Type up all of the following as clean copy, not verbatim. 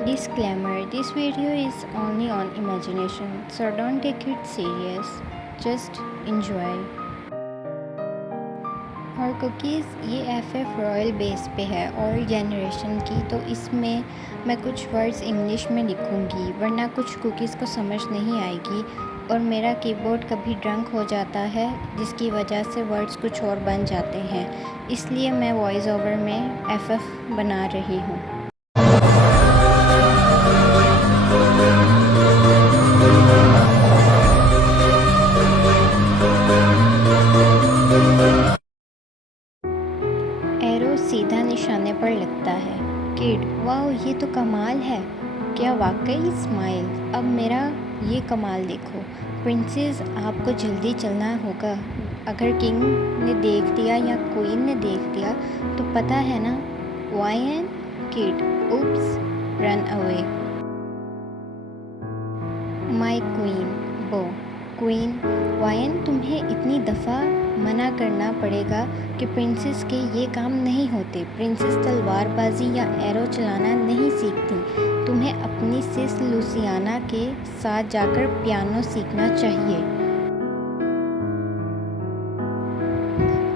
Disclaimer: this video is only on imagination, so don't take it serious. Just enjoy. और cookies ये FF royal base पे है और generation की, तो इसमें मैं कुछ वर्ड्स इंग्लिश में लिखूँगी, वरना कुछ कुकीज़ को समझ नहीं आएगी और मेरा कीबोर्ड कभी ड्रंक हो जाता है जिसकी वजह से वर्ड्स कुछ और बन जाते हैं, इसलिए मैं वॉइस ओवर में FF बना रही हूँ। एरो सीधा निशाने पर लगता है। किड: वाओ, ये तो कमाल है। क्या वाकई? स्माइल: अब मेरा ये कमाल देखो। प्रिंसेस: आपको जल्दी चलना होगा, अगर किंग ने देख लिया या क्वीन ने देख लिया तो पता है ना। Y N: kid: oops, run away. My queen. Bow: queen: Y N, तुम्हें इतनी दफ़ा मना करना पड़ेगा कि प्रिंसेस के ये काम नहीं होते। प्रिंसेस तलवारबाजी या एरो चलाना नहीं सीखती। तुम्हें अपनी सिस लूसियाना के साथ जाकर पियानो सीखना चाहिए।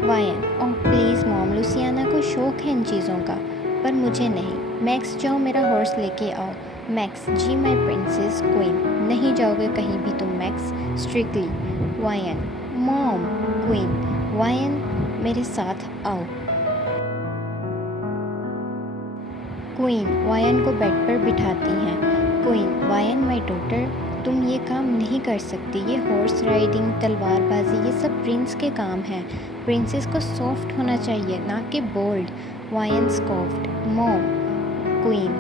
वायन: ओह प्लीज़ मॉम, लूसियाना को शौक है इन चीज़ों का, पर मुझे नहीं। मैक्स: जाओ मेरा हॉर्स लेके आओ। मैक्स: जी माय प्रिंसेस। क्वीन: नहीं जाओगे कहीं भी तुम Max, strictly. Wayne: mom. Queen: Wayne, मेरे साथ आओ। क्वीन वायन को बेड पर बिठाती हैं। क्वीन: वायन माय डॉटर, तुम ये काम नहीं कर सकती। ये हॉर्स राइडिंग, तलवारबाजी, ये सब प्रिंस के काम हैं। प्रिंसेस को सॉफ्ट होना चाहिए, ना कि बोल्ड। वायन स्कॉफ्ड। मॉम। क्वीन: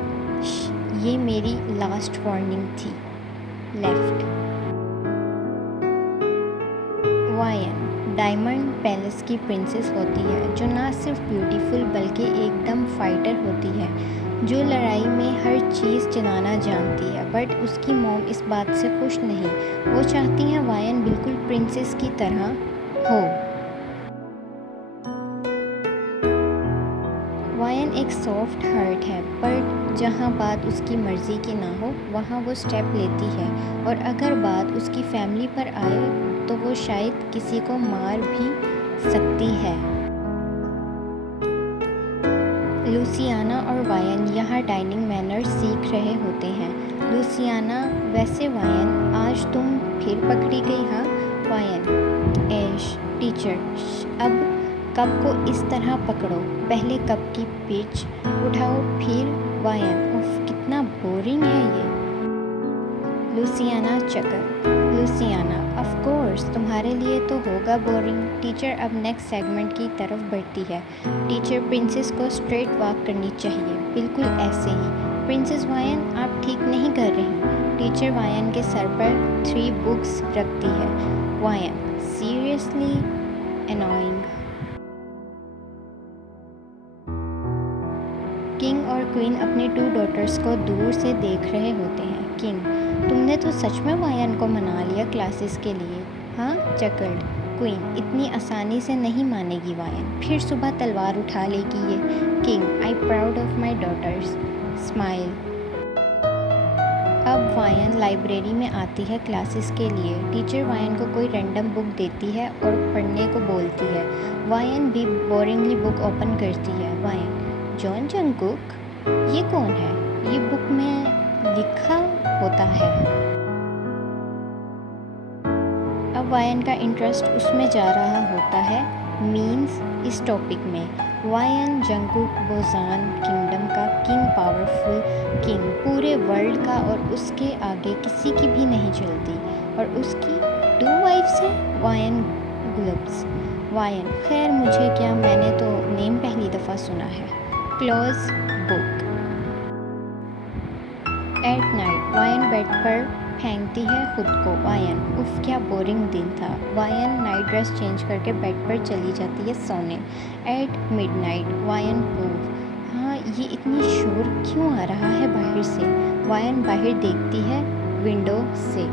ये मेरी लास्ट वार्निंग थी। लेफ्ट। वायन डायमंड पैलेस की प्रिंसेस होती है, जो ना सिर्फ ब्यूटीफुल बल्कि एकदम फाइटर होती है, जो लड़ाई में हर चीज़ चलाना जानती है। बट उसकी मॉम इस बात से खुश नहीं। वो चाहती हैं वायन बिल्कुल प्रिंसेस की तरह हो। वायन एक सॉफ्ट हार्ट है, पर जहाँ बात उसकी मर्ज़ी की ना हो वहाँ वो स्टेप लेती है, और अगर बात उसकी फैमिली पर आए तो वो शायद किसी को मार भी सकती है। लूसियाना और वायन यहाँ डाइनिंग मैनर्स सीख रहे होते हैं। लूसियाना: वैसे वायन, आज तुम फिर पकड़ी गई। हाँ। वायन: ऐश टीचर, अब कप को इस तरह पकड़ो, पहले कप की पिच उठाओ फिर। वायन: उफ, कितना बोरिंग है ये। लूसियाना चकर। लूसियाना: ऑफ कोर्स, तुम्हारे लिए तो होगा बोरिंग। टीचर अब नेक्स्ट सेगमेंट की तरफ बढ़ती है। टीचर: प्रिंसेस को स्ट्रेट वॉक करनी चाहिए, बिल्कुल ऐसे ही। प्रिंसेस: वायन, आप ठीक नहीं कर रही। टीचर वायन के सर पर 3 बुक्स रखती है। वायन: सीरियसली एनोइंग। किंग और क्वीन अपनी 2 डॉटर्स को दूर से देख रहे होते हैं। किंग: तुमने तो सच में वायन को मना लिया क्लासेस के लिए। हाँ। चकल्ड। क्वीन: इतनी आसानी से नहीं मानेगी वायन, फिर सुबह तलवार उठा लेगी ये। King: I proud of my daughters. Smile. अब वायन लाइब्रेरी में आती है क्लासेस के लिए। टीचर वायन को कोई रैंडम बुक देती है और पढ़ने को बोलती है। वायन भी बोरिंगली बुक ओपन करती है। वायन: जॉन जंगकुक, ये कौन है? ये बुक में लिखा होता है। अब वायन का इंटरेस्ट उसमें जा रहा होता है, मीन्स इस टॉपिक में। वायन जंगकुक बोजान किंगडम का किंग, पावरफुल किंग, पूरे वर्ल्ड का, और उसके आगे किसी की भी नहीं चलती, और उसकी 2 वाइफ्स हैं। वायन ग्लब्स। वायन: खैर मुझे क्या, मैंने तो नेम पहली दफ़ा सुना है। Close book. At night Y N bed पर फेंकती है खुद को। वायन: उफ, क्या बोरिंग दिन था। वायन नाइट ड्रेस चेंज करके बेड पर चली जाती है सोने। At midnight Y N move. हाँ, ये इतनी शोर क्यों आ रहा है बाहर से? वायन बाहर देखती है विंडो से।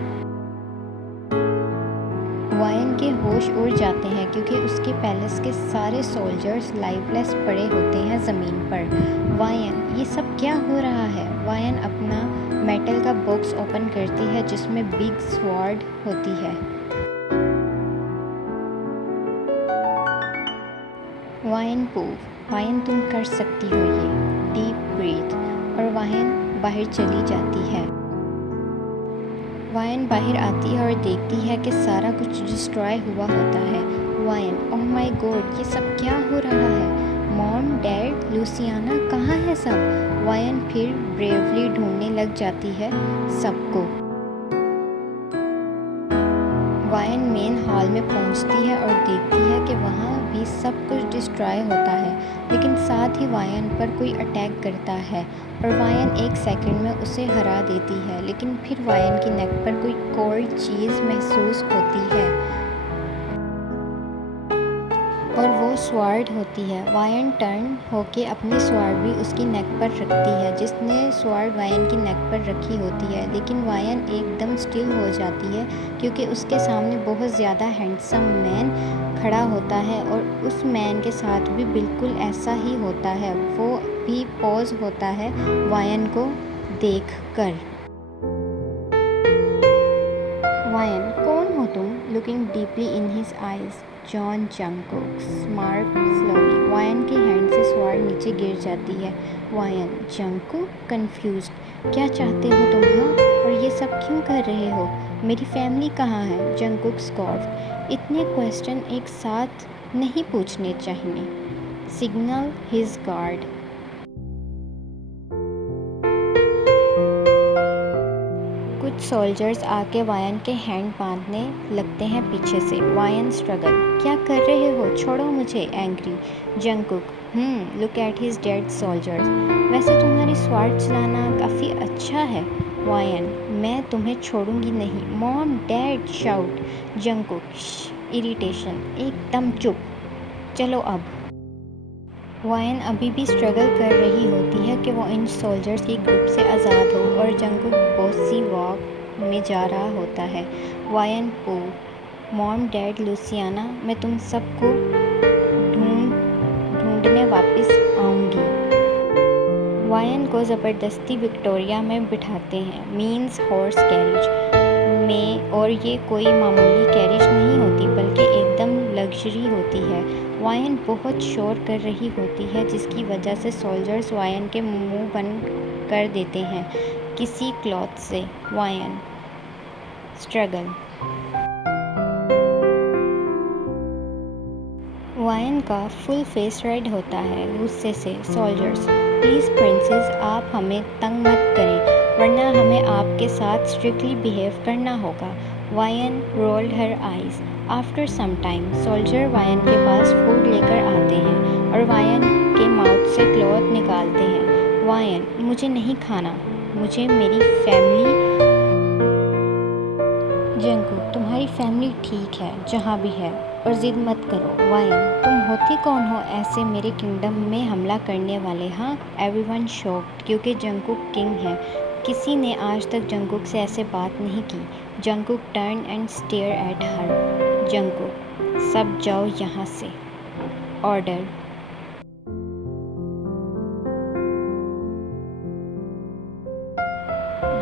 वायन के होश उड़ जाते हैं क्योंकि उसके पैलेस के सारे सोल्जर्स लाइवलेस पड़े होते हैं ज़मीन पर। वायन: ये सब क्या हो रहा है? वायन अपने मेटल का बॉक्स ओपन करती है जिसमें बिग स्वॉर्ड होती है। वायन पूव, वायन तुम कर सकती हो ये। डीप ब्रीथ, और वायन बाहर चली जाती है। वायन बाहर आती है और देखती है कि सारा कुछ डिस्ट्रॉय हुआ होता है। वायन, ओह माय गॉड, ये सब क्या हो रहा है? मॉम, डैड, लूसियाना, कहाँ है सब? वायन फिर ब्रेवली ढूंढने लग जाती है सबको। वायन मेन हॉल में पहुंचती है और देखती है कि वहाँ भी सब कुछ डिस्ट्रॉय होता है, लेकिन साथ ही वायन पर कोई अटैक करता है और वायन एक सेकंड में उसे हरा देती है। लेकिन फिर वायन की नेक पर कोई कोल्ड चीज़ महसूस होती है और वो स्वॉर्ड होती है। वायन टर्न होके अपनी स्वॉर्ड भी उसकी नेक पर रखती है, जिसने स्वॉर्ड वायन की नेक पर रखी होती है। लेकिन वायन एकदम स्टिल हो जाती है क्योंकि उसके सामने बहुत ज़्यादा हैंडसम मैन खड़ा होता है और उस मैन के साथ भी बिल्कुल ऐसा ही होता है। वो भी पॉज होता है वायन को देख कर। वायन, कौन हो तुम? Looking deeply in his eyes, Jeon Jungkook smart slowly. Y N के हैंड से स्वॉर्ड नीचे गिर जाती है। वायन, जंगकुक कंफ्यूज्ड, क्या चाहते हो तुम? हाँ, और ये सब क्यों कर रहे हो? मेरी फैमिली कहाँ है? जंगकुक स्कॉर्फ्ड, इतने क्वेश्चन एक साथ नहीं पूछने चाहिए। Signal his guard. कुछ सोल्जर्स आके वायन के हैंड बांधने लगते हैं पीछे से। वायन स्ट्रगल, क्या कर रहे हो? छोड़ो मुझे। Angry Jungkook, look at his dead soldiers. वैसे तुम्हारी स्वॉर्ड चलाना काफ़ी अच्छा है। वायन, मैं तुम्हें छोड़ूंगी नहीं। Mom, dad, shout. Jungkook irritation, एकदम चुप, चलो अब। वायन अभी भी स्ट्रगल कर रही होती है कि वो इन सोल्जर्स की ग्रुप से आज़ाद हो और जंगकुक बॉसी वॉक में जा रहा होता है। वायन पू, मॉम, डैड, लूसियाना, मैं तुम सबको ढूंढने वापस आऊँगी। वायन को ज़बरदस्ती विक्टोरिया में बिठाते हैं, मीन्स हॉर्स कैरिज में, और ये कोई मामूली कैरिज नहीं होती बल्कि एकदम लग्जरी होती है। वायन बहुत शोर कर रही होती है जिसकी वजह से सोल्जर्स वायन के मुंह बंद कर देते हैं किसी क्लॉथ से। वायन स्ट्रगल। वायन का फुल फेस रेड होता है गुस्से से। सोल्जर्स, प्लीज़ प्रिंसेस, आप हमें तंग मत करें वरना हमें आपके साथ स्ट्रिक्टली बिहेव करना होगा। Y N rolled her eyes. After some time soldier Y N के पास फूड लेकर आते हैं और वायन के माउथ से क्लॉथ निकालते हैं। वायन, मुझे नहीं खाना, मुझे मेरी फैमिली। जंगकुक, तुम्हारी फैमिली ठीक है जहाँ भी है, और ज़िद मत करो। वायन, तुम होती कौन हो ऐसे मेरे किंगडम में हमला करने वाले? हाँ, एवरीवन शॉक्ड क्योंकि जंगकुक किंग है। किसी ने आज तक जंगकुक से ऐसे बात नहीं की। Jungkook turn and stare at her. Jungkook, सब जाओ यहाँ से। Order.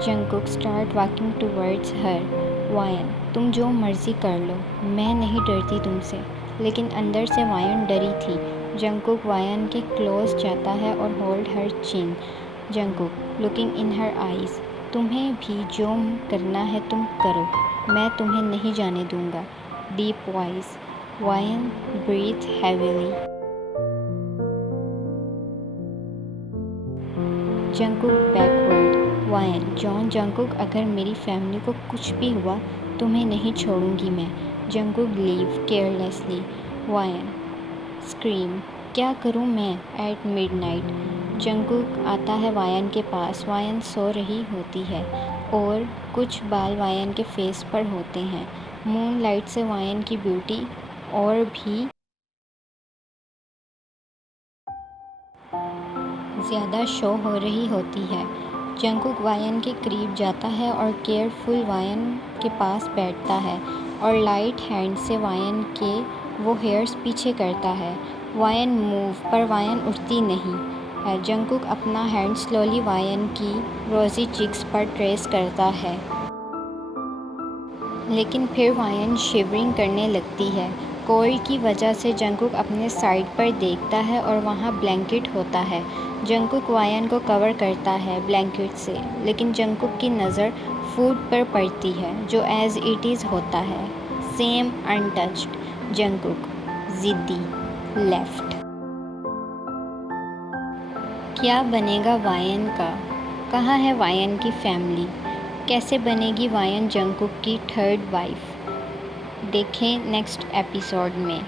Jungkook start walking towards her. Y N, तुम जो मर्जी कर लो, मैं नहीं डरती तुमसे। लेकिन अंदर से वायन डरी थी। जंगकुक वायन के क्लोज जाता है और hold her chin. Jungkook looking in her eyes, तुम्हें भी जो करना है तुम करो, मैं तुम्हें नहीं जाने दूंगा। Deep voice. Y N breath heavily. Jungkook backward. Y N, Jeon Jungkook, अगर मेरी फैमिली को कुछ भी हुआ तुम्हें नहीं छोड़ूंगी मैं। Jungkook leave carelessly. Y N scream, क्या करूं मैं एट मिडनाइट। जंगकुक आता है वायन के पास। वायन सो रही होती है और कुछ बाल वायन के फेस पर होते हैं। मून लाइट से वायन की ब्यूटी और भी ज़्यादा शो हो रही होती है। जंगकुक वायन के करीब जाता है और केयरफुल वायन के पास बैठता है और लाइट हैंड से वायन के वो हेयर्स पीछे करता है। वायन मूव, पर वायन उठती नहीं। है। जंगकुक अपना हैंड स्लोली वायन की रोजी चिक्स पर ट्रेस करता है, लेकिन फिर वायन शिवरिंग करने लगती है। कोल्ड की वजह से जंगकुक अपने साइड पर देखता है और वहाँ ब्लैंकेट होता है। जंगकुक वायन को कवर करता है ब्लैंकेट से, लेकिन जंगकुक की नज़र फूड पर पड़ती है जो एज इट इज़ होता है, सेम अनटच्ड। जंगकुक ज़िद्दी लेफ्ट। क्या बनेगा वायन का? कहाँ है वायन की फैमिली? कैसे बनेगी वायन जंगकुक की थर्ड वाइफ? देखें नेक्स्ट एपिसोड में।